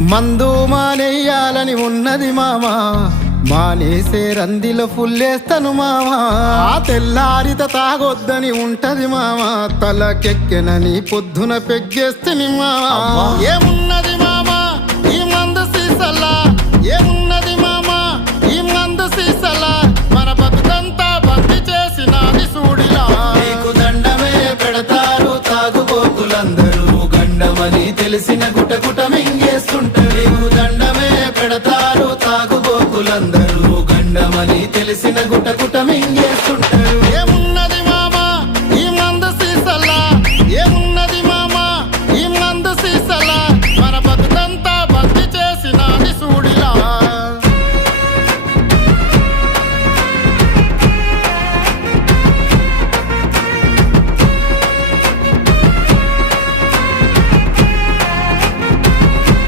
మందు మానేయాలని ఉన్నది మామా, మానేసే రందిలో ఫుల్లేస్తాను మామా. తెల్లారిత తాగొద్దని ఉంటది మామా, తలకెక్కెనని పొద్దున పెగ్గేస్తని మామా. ఏమున్నది మామా ఈ మందు సీసల్లా, ఏమున్నది మామా ఈ మందు సీసల్లా, మన బతుకంతా బంది చేసినది సూడిలా. నీకు దండమే పెడతారు తాగుబోతులందరూ, గండమని తెలిసిన గుటగుట మింగేస్తుంటారు. నీకు దండమే పెడతారు తాగుబోతులందరూ, గండమని తెలిసిన గుటగుట